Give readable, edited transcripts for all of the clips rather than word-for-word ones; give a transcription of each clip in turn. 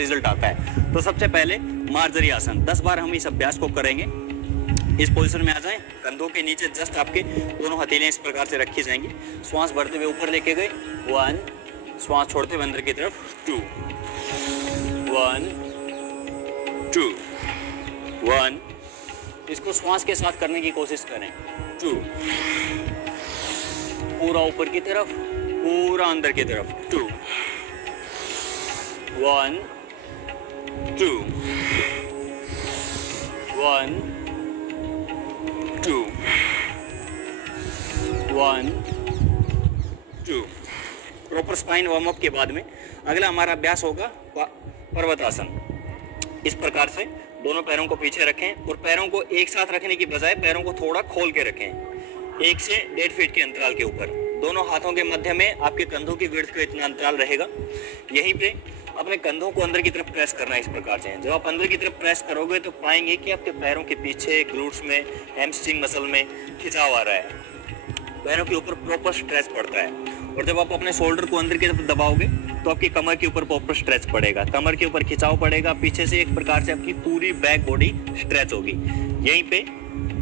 Result आता है। तो सबसे पहले मार्जरी आसन 10 बार हम इस अभ्यास को करेंगे। इस पोजीशन में आ जाएं, कंधों के नीचे जस्ट आपके दोनों हथेलियां इस प्रकार से रखी जाएंगी। श्वास भरते हुए ऊपर लेके गए 1, श्वास छोड़ते हुए अंदर की तरफ 2, 1 2 1। इसको श्वास के साथ करने की कोशिश करें। 2, पूरा ऊपर की तरफ, पूरा अंदर की तरफ। 2, 1 2 1 2 1 2। प्रॉपर स्पाइन वार्म अप के बाद में अगला हमारा अभ्यास होगा पर्वतासन। इस प्रकार से दोनों पैरों को पीछे रखें और पैरों को एक साथ रखने की बजाय पैरों को थोड़ा खोल के रखें 1 से 1.5 फीट के अंतराल के ऊपर। दोनों हाथों के मध्य में आपके कंधों की विड्थ का इतना अंतराल रहेगा। यहीं पे अपने कंधों को अंदर की तरफ प्रेस करना है इस प्रकार से। जब आप अंदर की तरफ प्रेस करोगे तो पाएंगे कि आपके पैरों के पीछे ग्लूट्स में, हैमस्ट्रिंग मसल में खिंचाव आ रहा है, पैरों के ऊपर प्रॉपर स्ट्रेच पड़ता है। और जब आप अपने शोल्डर को अंदर की तरफ दबाओगे तो आपकी कमर के ऊपर प्रॉपर स्ट्रेच पड़ेगा, कमर के ऊपर खिंचाव पड़ेगा, पीछे से एक प्रकार से आपकी पूरी बैक बॉडी स्ट्रेच होगी। यहीं पे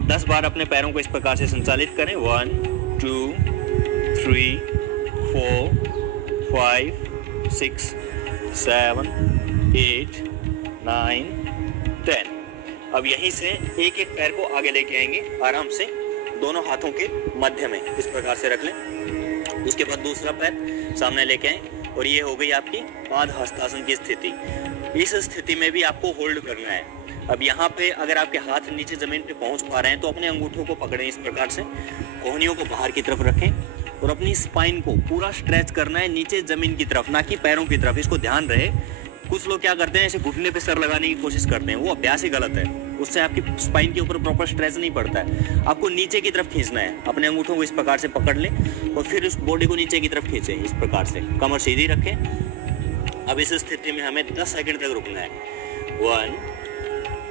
10 बार अपने पैरों को इस प्रकार से संचालित करें। 1 2 3 4 5 6 7 8 9 10। अब यहीं से एक एक पैर को आगे लेके आएंगे, आराम से दोनों हाथों के मध्य में इस प्रकार से रख लें। उसके बाद दूसरा पैर सामने लेके आए और ये हो गई आपकी पाद हस्तासन की स्थिति। इस स्थिति में भी आपको होल्ड करना है। अब यहाँ पे अगर आपके हाथ नीचे जमीन पे पहुँच पा रहे हैं तो अपने अंगूठों को पकड़ें इस प्रकार से, कोहनियों को बाहर की तरफ रखें और अपनी स्पाइन को पूरा स्ट्रेच करना है नीचे जमीन की तरफ, ना कि पैरों की तरफ। इसको ध्यान रहे, कुछ लोग क्या करते हैं, ऐसे घुटने पे सर लगाने की कोशिश करते हैं, वो अभ्यास ही गलत है। उससे आपकी स्पाइन के ऊपर प्रॉपर स्ट्रेच नहीं पड़ता है। आपको नीचे की तरफ खींचना है, अपने अंगूठों को इस प्रकार से पकड़ लें और फिर उस बॉडी को नीचे की तरफ खींचें इस प्रकार से, कमर सीधी रखें। अब इस स्थिति में हमें 10 सेकंड तक रुकना है। 1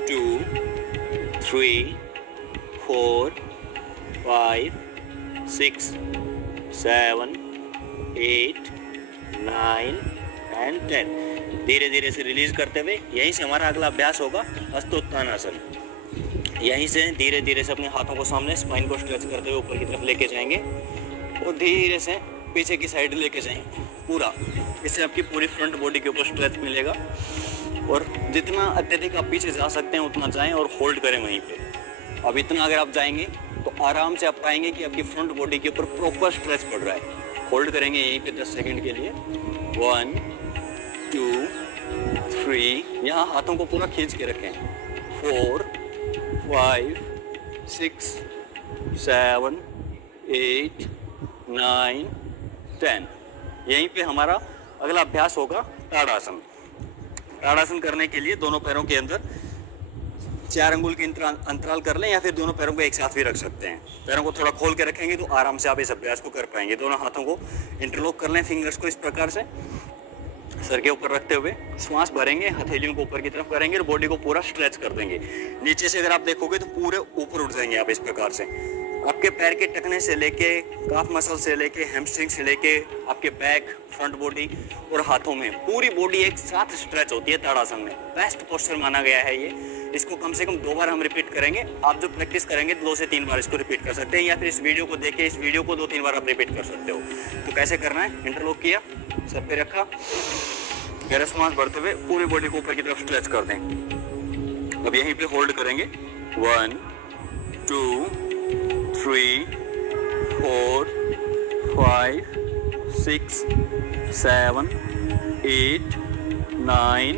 2 3 4 5 6 7 8 9 and 10। धीरे धीरे से रिलीज करते हुए यहीं से हमारा अगला अभ्यास होगा हस्तोत्थानासन। यहीं से धीरे धीरे से अपने हाथों को सामने, स्पाइन को स्ट्रेच करते हुए ऊपर की तरफ लेके जाएंगे और धीरे से पीछे की साइड लेके जाएंगे पूरा। इससे आपकी पूरी फ्रंट बॉडी के ऊपर स्ट्रेच मिलेगा और जितना अत्यधिक आप पीछे जा सकते हैं उतना जाएं और होल्ड करें वहीं पे। अब इतना अगर आप जाएंगे तो आराम से आप पाएंगे कि आपकी फ्रंट बॉडी के ऊपर प्रॉपर स्ट्रेच पड़ रहा है। होल्ड करेंगे यहीं पे 10 सेकंड के लिए। 1 2 3, यहाँ हाथों को पूरा खींच के रखें। 4 5 6 7 8 9 10। यहीं पे हमारा अगला अभ्यास होगा ताड़ासन। ताड़ासन करने के लिए दोनों पैरों के अंदर 4 अंगुल के अंतराल कर लें या फिर दोनों पैरों को एक साथ भी रख सकते हैं। पैरों को थोड़ा खोल के रखेंगे तो आराम से आप इस अभ्यास को कर पाएंगे। दोनों हाथों को इंटरलॉक कर लें, फिंगर्स को इस प्रकार से सर के ऊपर रखते हुए श्वास भरेंगे, हथेलियों को ऊपर की तरफ करेंगे और बॉडी को पूरा स्ट्रेच कर देंगे। नीचे से अगर आप देखोगे तो पूरे ऊपर उठ जाएंगे आप इस प्रकार से। आपके पैर के टखने से लेके काफ मसल से लेके हैमस्ट्रिंग से लेके आपके बैक, फ्रंट बॉडी और हाथों में पूरी बॉडी एक साथ स्ट्रेच होती है ताड़ासन में। बेस्ट पोस्चर माना गया है ये। इसको कम से कम 2 बार हम रिपीट करेंगे। आप जो प्रैक्टिस करेंगे 2 से 3 बार इसको रिपीट कर सकते हैं या फिर इस वीडियो को देख के इस वीडियो को 2-3 बार आप रिपीट कर सकते हो। तो कैसे करना है, इंटरलॉक किया, सर पे रखा, गहरा सांस भरते हुए पूरी बॉडी को ऊपर की तरफ स्ट्रेच कर दें। अब यहीं पे होल्ड करेंगे। 1 2 3 4 5 6 7 8 9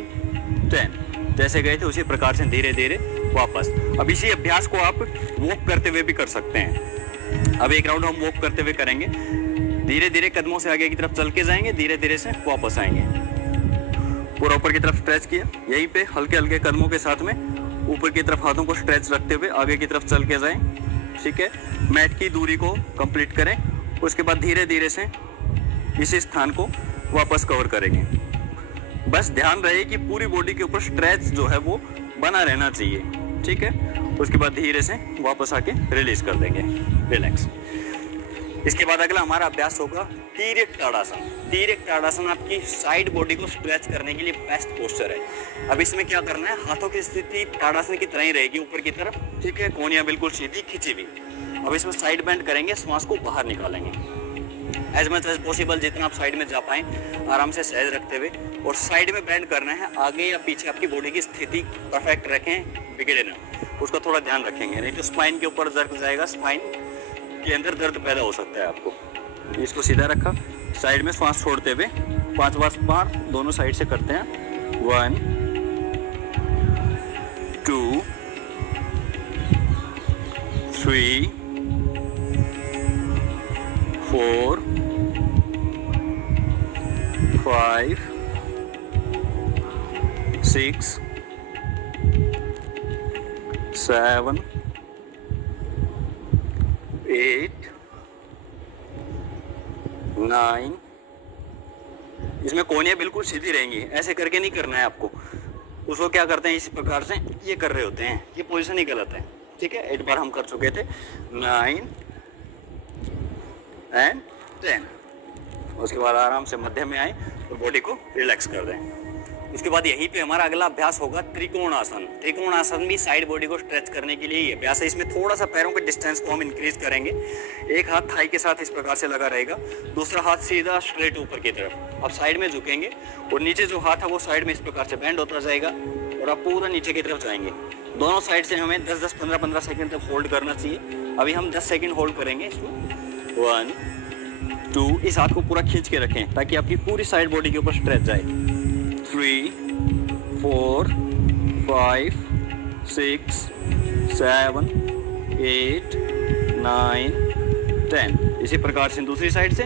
10। जैसे गए थे उसी प्रकार से धीरे धीरे वापस। अब इसी अभ्यास को आप वॉक करते हुए भी कर सकते हैं। अब एक राउंड हम वॉक करते हुए करेंगे। धीरे धीरे कदमों से आगे की तरफ चल के जाएंगे, धीरे धीरे से वापस आएंगे। पूरा ऊपर की तरफ स्ट्रेच किया, यहीं पे हल्के हल्के कदमों के साथ में ऊपर की तरफ हाथों को स्ट्रेच रखते हुए आगे की तरफ चल के जाएं। ठीक है, मैट की दूरी को कंप्लीट करें। उसके बाद धीरे धीरे से इसी स्थान को वापस कवर करेंगे। बस ध्यान रहे कि पूरी बॉडी के ऊपर स्ट्रेच जो है वो बना रहना चाहिए। ठीक है, उसके बाद धीरे से वापस आके रिलीज कर देंगे। रिलैक्स। इसके बाद अगला हमारा अभ्यास होगा तिर्यक ताड़ासन। तिर्यक ताड़ासन आपकी साइड बॉडी को स्ट्रेच करने के लिए बेस्ट पोस्चर है। अब इसमें क्या करना है, हाथों की स्थिति ताड़ासन की तरह ही रहेगी ऊपर की तरफ, ठीक है, कोहनियां बिल्कुल सीधी खिंची हुई। अब इसमें साइड बेंड करेंगे, श्वास को बाहर निकालेंगे एज मच एज पॉसिबल, जितना आप साइड में जा पाएं आराम से सहज रखते हुए। और साइड में बेंड करना है, आगे या पीछे आपकी बॉडी की स्थिति परफेक्ट रखें, बिगड़े ना, उसका थोड़ा ध्यान रखेंगे, नहीं तो स्पाइन के ऊपर जर्क जाएगा, स्पाइन के अंदर दर्द पैदा हो सकता है आपको। इसको सीधा रखा, साइड में श्वास छोड़ते हुए 5 बार दोनों साइड से करते हैं। 1 2 3 4 5 6 7 8 9। इसमें कोहनियां बिल्कुल सीधी रहेंगी, ऐसे करके नहीं करना है आपको। उसको क्या करते हैं, इस प्रकार से ये कर रहे होते हैं, ये पोजीशन ही गलत है, ठीक है। 8 बार हम कर चुके थे, 9 एंड 10। उसके बाद आराम से मध्य में आए और बॉडी को रिलैक्स कर दें। उसके बाद यहीं पे हमारा अगला अभ्यास होगा त्रिकोणासन। त्रिकोणासन भी साइड बॉडी को स्ट्रेच करने के लिए ही अभ्यास है। इसमें थोड़ा सा पैरों के डिस्टेंस को हम इंक्रीज करेंगे। एक हाथ थाई के साथ इस प्रकार से लगा रहेगा, दूसरा हाथ सीधा स्ट्रेट ऊपर की तरफ। अब साइड में झुकेंगे और नीचे जो हाथ है वो साइड में इस प्रकार से बेंड होता जाएगा और आप पूरा नीचे की तरफ जाएंगे। दोनों साइड से हमें 10-10, 15-15 सेकंड तक होल्ड करना चाहिए। अभी हम 10 सेकंड होल्ड करेंगे इसमें। 1 2, इस हाथ को पूरा खींच के रखें ताकि आपकी पूरी साइड बॉडी के ऊपर स्ट्रेच जाए। 3 4 5 6 7 8 9 10। इसी प्रकार से दूसरी साइड से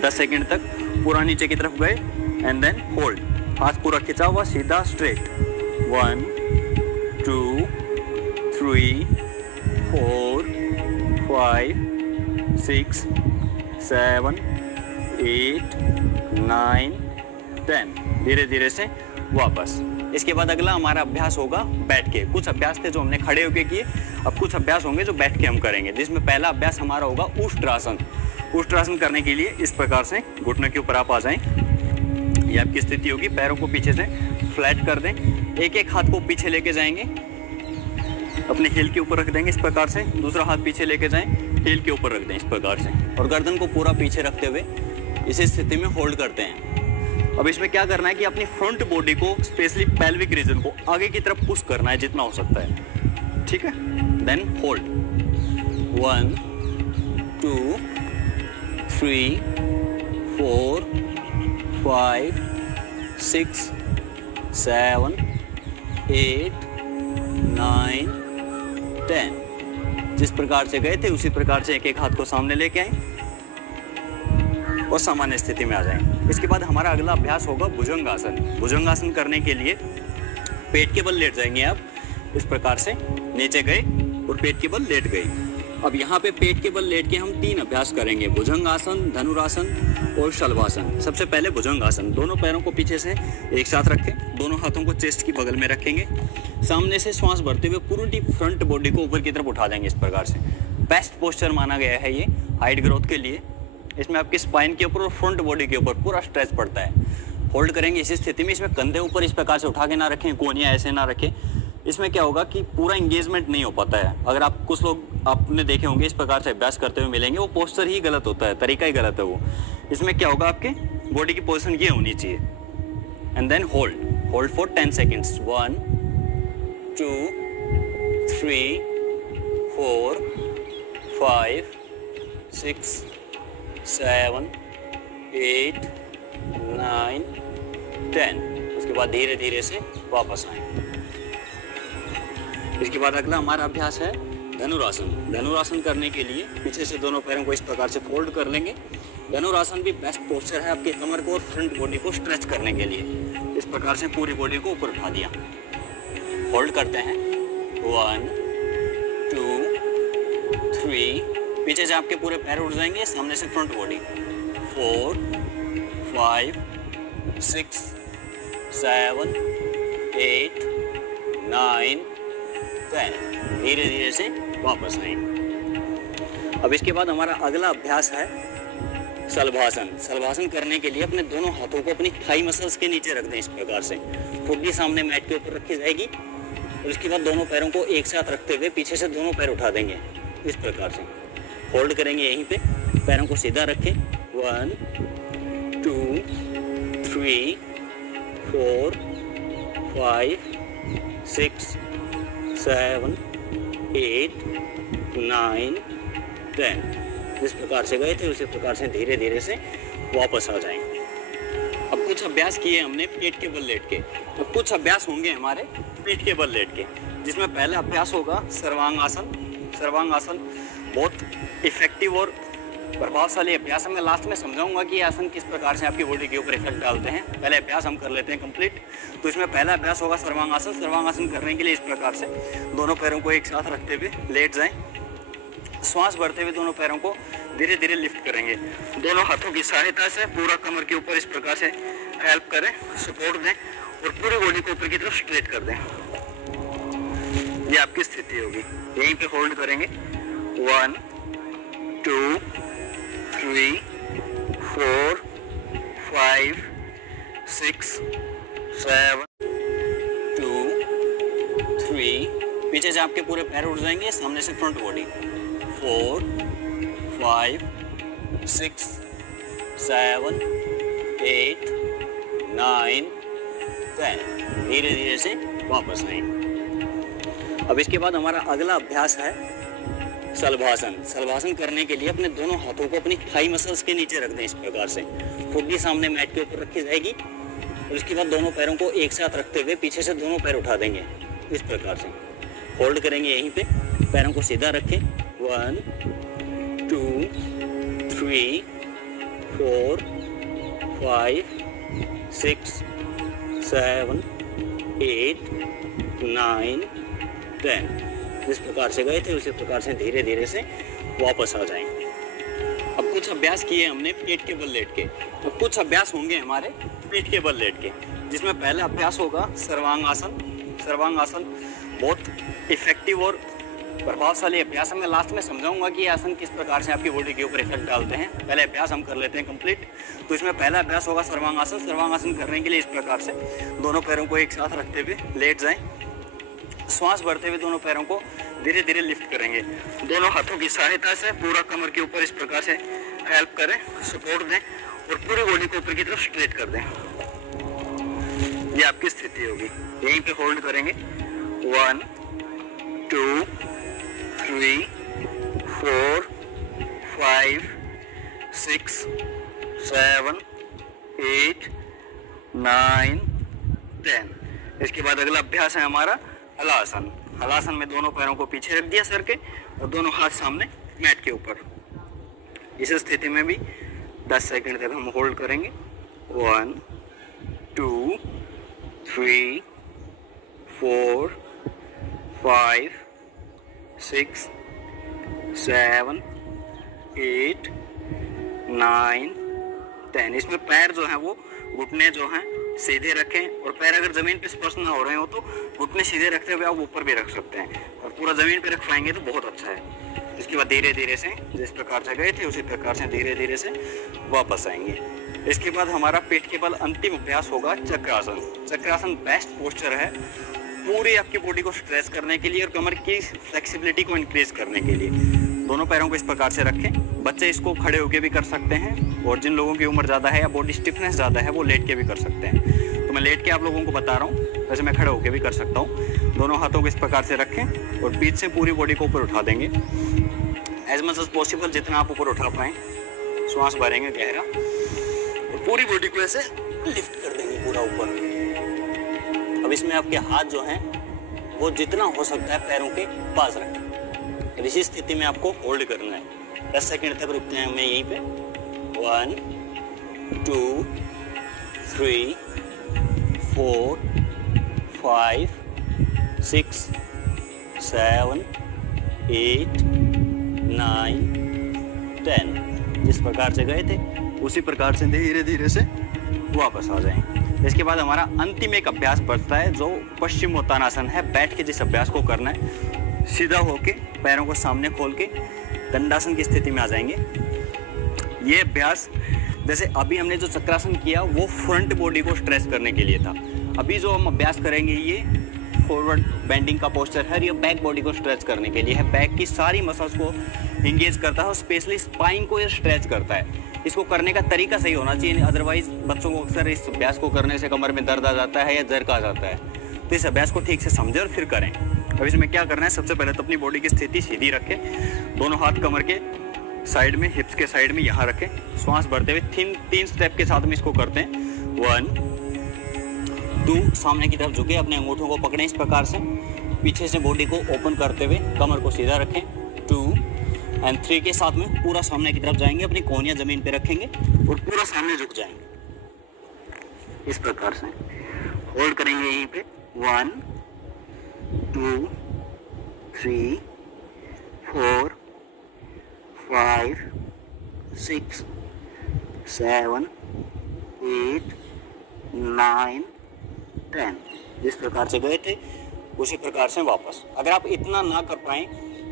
10 सेकंड तक पूरा नीचे की तरफ गए एंड देन होल्ड। हाथ पूरा खिंचा हुआ, सीधा स्ट्रेट। 1 2 3 4 5 6 7 8 9 10। धीरे धीरे से वापस। इसके बाद अगला हमारा अभ्यास होगा बैठ के। कुछ अभ्यास थे जो हमने खड़े होके किए, अब कुछ अभ्यास होंगे जो बैठ के हम करेंगे, जिसमें पहला अभ्यास हमारा होगा उष्ट्रासन। उष्ट्रासन करने के लिए इस प्रकार से घुटनों के ऊपर आप आ जाएं। ये आपकी स्थिति होगी, पैरों को पीछे से फ्लैट कर दें, एक एक हाथ को पीछे लेके जाएंगे, अपने हील के ऊपर रख देंगे इस प्रकार से, दूसरा हाथ पीछे लेके जाएं, हील के ऊपर रख दें इस प्रकार से, और गर्दन को पूरा पीछे रखते हुए इस स्थिति में होल्ड करते हैं। अब इसमें क्या करना है कि अपनी फ्रंट बॉडी को, स्पेशली पेल्विक रीजन को आगे की तरफ पुश करना है जितना हो सकता है, ठीक है। Then hold. 1 2 3 4 5 6 7 8 9 10। जिस प्रकार से गए थे उसी प्रकार से एक एक हाथ को सामने लेके आए और सामान्य स्थिति में आ जाएं। इसके बाद हमारा अगला अभ्यास होगा भुजंगासन। भुजंगासन करने के लिए पेट के बल लेट जाएंगे आप इस प्रकार से, नीचे गए और पेट के बल लेट गए। अब यहाँ पे पेट के बल लेट के हम 3 अभ्यास करेंगे, भुजंगासन, धनुरासन और शलभासन। सबसे पहले भुजंगासन। दोनों पैरों को पीछे से एक साथ रखें, दोनों हाथों को चेस्ट की बगल में रखेंगे, सामने से श्वास भरते हुए पूरी फ्रंट बॉडी को ऊपर की तरफ उठा देंगे इस प्रकार से। बेस्ट पोस्चर माना गया है ये हाइट ग्रोथ के लिए। इसमें आपकी स्पाइन के ऊपर और फ्रंट बॉडी के ऊपर पूरा स्ट्रेच पड़ता है। होल्ड करेंगे इसी स्थिति में। इसमें कंधे ऊपर इस प्रकार से उठा के ना रखें, कोहनियां ऐसे ना रखें। इसमें क्या होगा कि पूरा इंगेजमेंट नहीं हो पाता है। अगर आप कुछ लोग आपने देखे होंगे इस प्रकार से अभ्यास करते हुए मिलेंगे, वो पोस्चर ही गलत होता है, तरीका ही गलत है वो। इसमें क्या होगा, आपके बॉडी की पोजीशन ये होनी चाहिए and then hold for 10 seconds. 1 2 3 4 5 6 7 8 9 10। उसके बाद धीरे धीरे से वापस आए। इसके बाद अगला हमारा अभ्यास है धनुरासन। धनुरासन करने के लिए पीछे से दोनों पैरों को इस प्रकार से फोल्ड कर लेंगे। धनुरासन भी बेस्ट पोस्चर है आपके कमर को और फ्रंट बॉडी को स्ट्रेच करने के लिए। इस प्रकार से पूरी बॉडी को ऊपर उठा दिया, होल्ड करते हैं। 1 2 3, पीछे से आपके पूरे पैर उठ जाएंगे, सामने से फ्रंट बॉडी। 4 5 6 7 8 9 10। धीरे धीरे से वापस आए। अब इसके बाद हमारा अगला अभ्यास है शलभासन। शलभासन करने के लिए अपने दोनों हाथों को अपनी थाई मसल्स के नीचे रख दें। इस प्रकार से ठुड्डी सामने मैट के ऊपर रखी जाएगी और इसके बाद दोनों पैरों को एक साथ रखते हुए पीछे से दोनों पैर उठा देंगे। इस प्रकार से होल्ड करेंगे यहीं पे, पैरों को सीधा रखें। 1 2 3 4 5 6 7 8 9 10। जिस प्रकार से गए थे उसी प्रकार से धीरे धीरे से वापस आ जाएं। अब कुछ अभ्यास किए हमने पेट के बल लेट के, अब कुछ अभ्यास होंगे हमारे पेट के बल लेट के, जिसमें पहला अभ्यास होगा सर्वांगासन। सर्वांगासन बहुत इफेक्टिव और प्रभावशाली अभ्यास है। मैं लास्ट में समझाऊंगा कि आसन किस प्रकार से आपकी बॉडी के ऊपर इफेक्ट डालते हैं। पहले अभ्यास हम कर लेते हैं कंप्लीट। तो इसमें पहला अभ्यास होगा सर्वांगासन। सर्वांगासन करने के लिए इस प्रकार से दोनों पैरों को एक साथ रखते हुए लेट जाएं। श्वास भरते हुए दोनों पैरों को धीरे धीरे लिफ्ट करेंगे। दोनों हाथों की सहायता से पूरा कमर के ऊपर इस प्रकार से हेल्प करें, सपोर्ट दें और पूरी बॉडी को ऊपर की तरफ स्ट्रेट कर दें। ये आपकी स्थिति होगी, यहीं पे होल्ड करेंगे। 1 2 3 4 5 6 7 2 3। पीछे से आपके पूरे पैर उठ जाएंगे, सामने से फ्रंट बॉडी। 4 5 6 7 8 9 10। धीरे धीरे से वापस आएं। अब इसके बाद हमारा अगला अभ्यास है शलभासन। शलभासन करने के लिए अपने दोनों हाथों को अपनी थाई मसल्स के नीचे रख दें। इस प्रकार से ठुड्डी सामने मैट के ऊपर रखी जाएगी और उसके बाद दोनों पैरों को एक साथ रखते हुए पीछे से दोनों पैर उठा देंगे। इस प्रकार से होल्ड करेंगे यहीं पे, पैरों को सीधा रखें। 1 2 3 4 5 6 7 8 9 10। जिस प्रकार से गए थे उसी प्रकार से धीरे धीरे से वापस आ जाएं। अब कुछ अभ्यास किए हमने पेट के बल लेट के, अब कुछ अभ्यास होंगे हमारे पेट के बल लेट के, जिसमें पहला अभ्यास होगा सर्वांगासन। सर्वांगासन बहुत इफेक्टिव और प्रभावशाली अभ्यास है। मैं लास्ट में समझाऊंगा कि आसन किस प्रकार से आपकी बॉडी के ऊपर इफेक्ट डालते हैं। पहले अभ्यास हम कर लेते हैं कंप्लीट। तो इसमें पहला अभ्यास होगा सर्वांगासन। सर्वांगासन करने के लिए इस प्रकार से दोनों पैरों को एक साथ रखते हुए लेट जाएं। श्वास भरते हुए दोनों पैरों को धीरे धीरे लिफ्ट करेंगे। दोनों हाथों की सहायता से पूरा कमर के ऊपर इस प्रकार से हेल्प करें, सपोर्ट दें और पूरी बॉडी को ऊपर की तरफ स्ट्रेट कर दें। ये आपकी स्थिति होगी, यहीं पे होल्ड करेंगे। 1 2 3 4 5 6 7 8 9 10। इसके बाद अगला अभ्यास है हमारा हलासन। हलासन में दोनों पैरों को पीछे रख दिया सर के और दोनों हाथ सामने मैट के ऊपर। इस स्थिति में भी 10 सेकंड तक हम होल्ड करेंगे। 1 2 3 4 5 6 7 8 9 10। इसमें पैर जो हैं वो घुटने जो हैं सीधे रखें और पैर अगर ज़मीन पे स्पर्श ना हो रहे हो तो घुटने सीधे रखते हुए आप ऊपर भी रख सकते हैं और पूरा ज़मीन पे रख पाएंगे तो बहुत अच्छा है। इसके बाद धीरे धीरे से जिस प्रकार से गए थे उसी प्रकार से धीरे धीरे से वापस आएंगे। इसके बाद हमारा पेट के बल अंतिम अभ्यास होगा चक्रासन। चक्रासन बेस्ट पोस्चर है पूरी आपकी बॉडी को स्ट्रेच करने के लिए और कमर की फ्लेक्सिबिलिटी को इंक्रीज करने के लिए। दोनों पैरों को इस प्रकार से रखें। बच्चे इसको खड़े होकर भी कर सकते हैं और जिन लोगों की उम्र ज़्यादा है या बॉडी स्टिफनेस ज़्यादा है वो लेट के भी कर सकते हैं। तो मैं लेट के आप लोगों को बता रहा हूँ, वैसे मैं खड़े होकर भी कर सकता हूँ। दोनों हाथों को इस प्रकार से रखें और बीच से पूरी बॉडी को ऊपर उठा देंगे एज मच एज पॉसिबल, जितना आप ऊपर उठा पाएँ। श्वास भरेंगे गहरा और पूरी बॉडी को ऐसे लिफ्ट कर देंगे पूरा ऊपर। अब इसमें आपके हाथ जो हैं वो जितना हो सकता है पैरों के पास रखें। इसी स्थिति में आपको होल्ड करना है। 10 सेकंड तक रुकते हैं हमें यहीं पे। 1 2 3 4 5 6 7 8 9 10। जिस प्रकार से गए थे उसी प्रकार से धीरे धीरे से वापस आ जाएं। इसके बाद हमारा अंतिम एक अभ्यास बचता है जो पश्चिमोत्तानासन है। बैठ के जिस अभ्यास को करना है, सीधा होके पैरों को सामने खोल के दंडासन की स्थिति में आ जाएंगे। ये अभ्यास जैसे अभी हमने जो चक्रासन किया वो फ्रंट बॉडी को स्ट्रेच करने के लिए था। अभी जो हम अभ्यास करेंगे ये फॉरवर्ड बेंडिंग का पोस्चर है, ये बैक बॉडी को स्ट्रेच करने के लिए है। बैक की सारी मसल्स को इंगेज करता है और स्पेशली स्पाइन को ये स्ट्रेच करता है। इसको करने का तरीका सही होना चाहिए, अदरवाइज बच्चों को अक्सर इस अभ्यास को करने से कमर में दर्द आ जाता है या जर्क आ जाता है। तो इस अभ्यास को ठीक से समझें और फिर करें। अब इसमें क्या करना है, सबसे पहले तो अपनी बॉडी की स्थिति सीधी रखें, दोनों हाथ कमर के साइड में, हिप्स के साइड में यहाँ रखें। श्वास भरते हुए तीन स्टेप के साथ में इसको करते हैं। 1 2, सामने की तरफ झुके, अपने अंगूठों को पकड़ें इस प्रकार से, पीछे से बॉडी को ओपन करते हुए कमर को सीधा रखें। 2 एंड 3 के साथ में पूरा सामने की तरफ जाएंगे, अपनी कोहनियाँ जमीन पे रखेंगे और पूरा सामने झुक जाएंगे इस प्रकार से। होल्ड करेंगे यहीं पे 1 2 3 4 5 6 7 8 9 10। जिस प्रकार से गए थे उसी प्रकार से वापस। अगर आप इतना ना कर पाएँ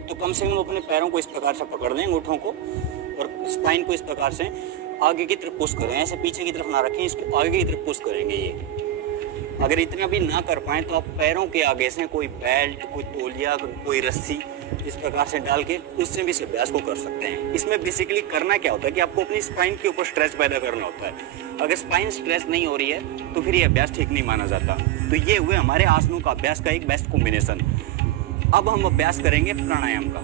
तो कम से कम अपने पैरों को इस प्रकार से पकड़ लें, अंगूठों को, और स्पाइन को इस प्रकार से आगे की तरफ पुश करें। ऐसे पीछे की तरफ ना रखें, इसको आगे की तरफ पुश करेंगे ये। अगर इतना भी ना कर पाएँ तो आप पैरों के आगे से कोई बेल्ट, कोई तौलिया, कोई रस्सी इस प्रकार से डाल के उससे भी इस अभ्यास को कर सकते हैं। इसमें बेसिकली करना क्या होता है कि आपको अपनी स्पाइन के ऊपर स्ट्रेच पैदा करना होता है। अगर स्पाइन स्ट्रेच नहीं हो रही है तो फिर ये अभ्यास ठीक नहीं माना जाता। तो ये हुए हमारे आसनों का अभ्यास का एक बेस्ट कॉम्बिनेशन। अब हम अभ्यास करेंगे प्राणायाम का।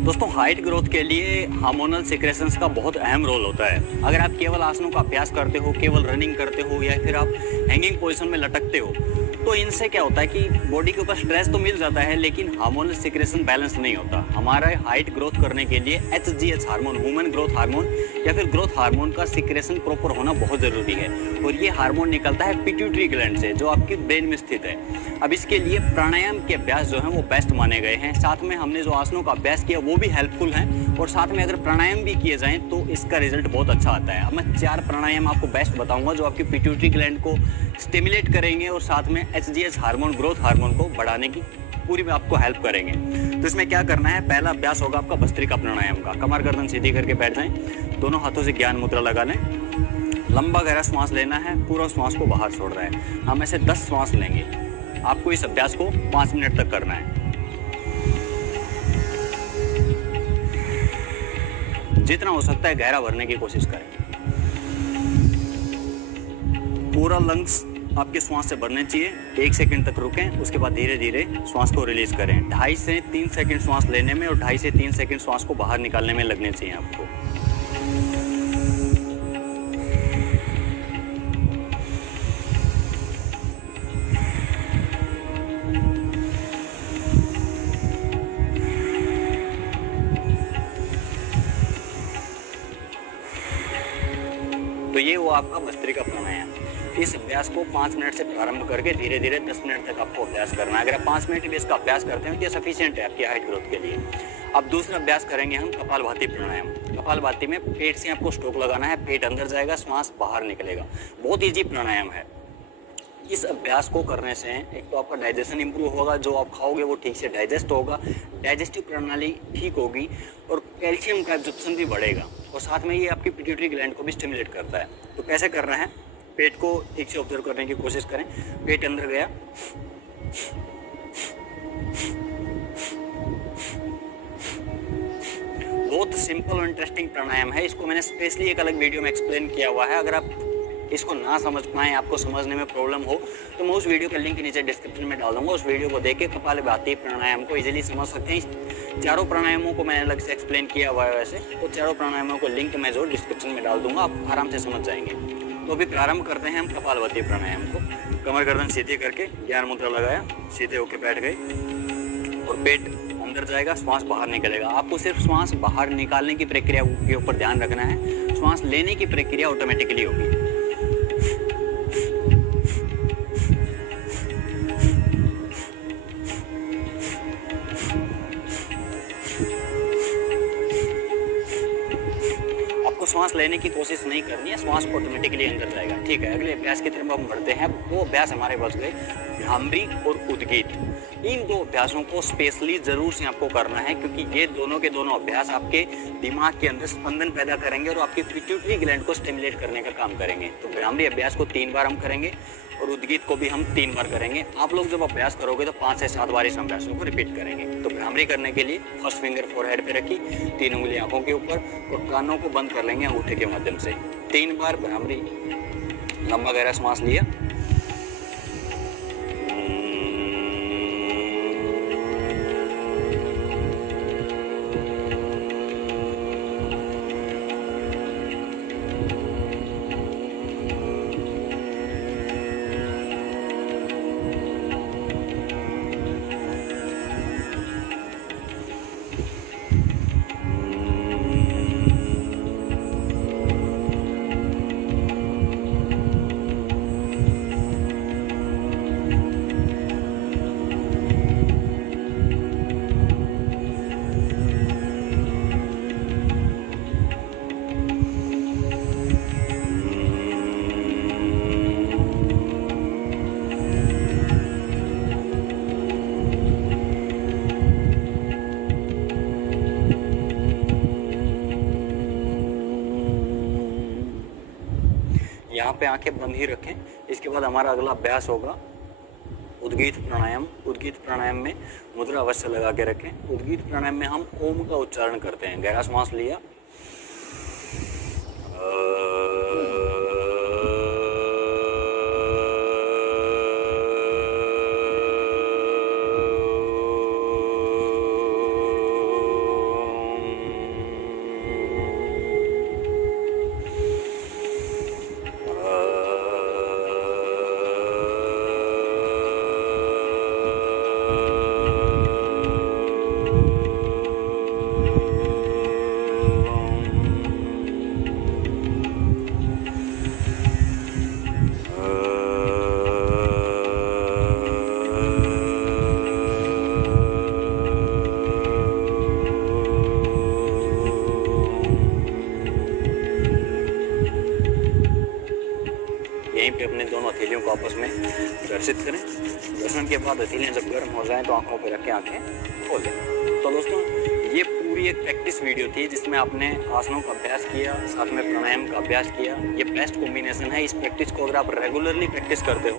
दोस्तों, हाइट ग्रोथ के लिए हार्मोनल सिक्रेशंस का बहुत अहम रोल होता है। अगर आप केवल आसनों का अभ्यास करते हो, केवल रनिंग करते हो या फिर आप हैंगिंग पोजीशन में लटकते हो, तो इनसे क्या होता है कि बॉडी के ऊपर स्ट्रेस तो मिल जाता है लेकिन हार्मोनल सिक्रेशन बैलेंस नहीं होता। हमारा हाइट ग्रोथ करने के लिए HGH hormone, human growth hormone या फिर ग्रोथ हार्मोन का सिक्रेशन प्रॉपर होना बहुत ज़रूरी है। और ये हार्मोन निकलता है पिट्यूटरी ग्लैंड से जो आपके ब्रेन में स्थित है। अब इसके लिए प्राणायाम के अभ्यास जो हैं वो बेस्ट माने गए हैं। साथ में हमने जो आसनों का अभ्यास किया वो भी हेल्पफुल हैं, और साथ में अगर प्राणायाम भी किए जाएँ तो इसका रिजल्ट बहुत अच्छा आता है। अब मैं 4 प्राणायाम आपको बेस्ट बताऊँगा जो आपकी पिट्यूटरी ग्लैंड को स्टिमुलेट करेंगे और साथ में HGH हार्मोन, ग्रोथ हार्मोन को बढ़ाने की पूरी में आपको हेल्प करेंगे। तो इसमें क्या करना है, पहला अभ्यास होगा आपका भस्त्रिका प्राणायाम का। कमर गर्दन सीधी करके बैठ जाएं, दोनों हाथों से ज्ञान मुद्रा लगा लें, लंबा गहरा श्वास लेना है, पूरा श्वास को बाहर छोड़ रहा है। हम ऐसे 10 श्वास लेंगे। आपको इस अभ्यास को 5 मिनट तक करना है। जितना हो सकता है गहरा भरने की कोशिश करें। पूरा लंग्स आपके श्वास से भरने चाहिए। 1 सेकंड तक रुकें, उसके बाद धीरे धीरे श्वास को रिलीज करें। 2.5 से 3 सेकंड श्वास लेने में और 2.5 से 3 सेकंड श्वास को बाहर निकालने में लगने चाहिए आपको। तो ये वो आपका भस्त्रिका प्राणायाम। इस अभ्यास को 5 मिनट से प्रारंभ करके धीरे धीरे 10 मिनट तक आपको अभ्यास करना है। अगर आप 5 मिनट भी इसका अभ्यास करते हैं तो ये सफिशिएंट है आपकी हाइट ग्रोथ के लिए। अब दूसरा अभ्यास करेंगे हम कपालभाति प्राणायाम। कपालभाति में पेट से आपको स्ट्रोक लगाना है, पेट अंदर जाएगा, श्वास बाहर निकलेगा। बहुत ईजी प्राणायाम है। इस अभ्यास को करने से एक तो आपका डाइजेशन इंप्रूव होगा, जो आप खाओगे वो ठीक से डाइजेस्ट होगा, डाइजेस्टिव प्रणाली ठीक होगी और कैल्शियम का एब्जॉर्प्शन भी बढ़ेगा, और साथ में ये आपकी पिट्यूटरी ग्लैंड को भी स्टिमुलेट करता है। तो कैसे करना है, पेट को ठीक से ऑब्जर्व करने की कोशिश करें। पेट अंदर गया, बहुत सिंपल और इंटरेस्टिंग प्राणायाम है। इसको मैंने स्पेशली एक अलग वीडियो में एक्सप्लेन किया हुआ है। अगर आप इसको ना समझ पाएँ, आपको समझने में प्रॉब्लम हो, तो मैं उस वीडियो का लिंक नीचे डिस्क्रिप्शन में डाल दूंगा। उस वीडियो को देख के कपालभाति प्राणायाम को इजीली समझ सकते हैं। चारों प्राणायामों को मैंने अलग से एक्सप्लेन किया हुआ है वैसे, तो चारों प्राणायामों को लिंक मैं जो डिस्क्रिप्शन में डाल दूंगा, आप आराम से समझ जाएंगे। तो अभी प्रारंभ करते हैं हम कपालभाति प्राणायाम को। कमर गर्दन सीधी करके ज्ञान मुद्रा लगाया, सीधे होकर बैठ गए और पेट अंदर जाएगा, श्वास बाहर निकलेगा। आपको सिर्फ श्वास बाहर निकालने की प्रक्रिया के ऊपर ध्यान रखना है, श्वास लेने की प्रक्रिया ऑटोमेटिकली होगी। आपको श्वास लेने की कोशिश नहीं करनी है, श्वास ऑटोमेटिकली अंदर जाएगा। ठीक है, अगले अभ्यास की तरफ हम बढ़ते हैं। वो अभ्यास हमारे बच गए भ्रामरी और उद्गीत। इन दो अभ्यासों को स्पेशली जरूर से आपको करना है, क्योंकि ये दोनों के दोनों अभ्यास आपके दिमाग के अंदर स्पंदन पैदा करेंगे और आपकी पिट्यूटरी ग्लैंड को स्टिमुलेट करने का काम करेंगे। तो भ्रामरी अभ्यास को 3 बार हम करेंगे और उद्गीत को भी हम 3 बार करेंगे। आप लोग जब अभ्यास करोगे तो 5 से 7 बार इस अभ्यासों को रिपीट करेंगे। तो भ्रामरी करने के लिए फर्स्ट फिंगर फोरहेड पे रखी, 3 उंगली आंखों के ऊपर और कानों को बंद कर लेंगे अंगूठे के माध्यम से। 3 बार भ्रामरी। लंबा गहरा सांस लिया, यहाँ पे आंखें बंद ही रखें। इसके बाद हमारा अगला अभ्यास होगा उद्गीत प्राणायाम। उद्गीत प्राणायाम में मुद्रा अवश्य लगा के रखें। उद्गीत प्राणायाम में हम ओम का उच्चारण करते हैं। गहरा सांस लिया, यहीं पे अपने दोनों हथेलियों को आपस में घर्षित करें। घर्षण के बाद हथेलियाँ जब गर्म हो जाएं तो आंखों पे रखें, आंखें खोल दें। तो दोस्तों, ये पूरी एक प्रैक्टिस वीडियो थी जिसमें आपने आसनों का अभ्यास किया, साथ में प्राणायाम का अभ्यास किया। ये बेस्ट कॉम्बिनेशन है। इस प्रैक्टिस को अगर आप रेगुलरली प्रैक्टिस करते हो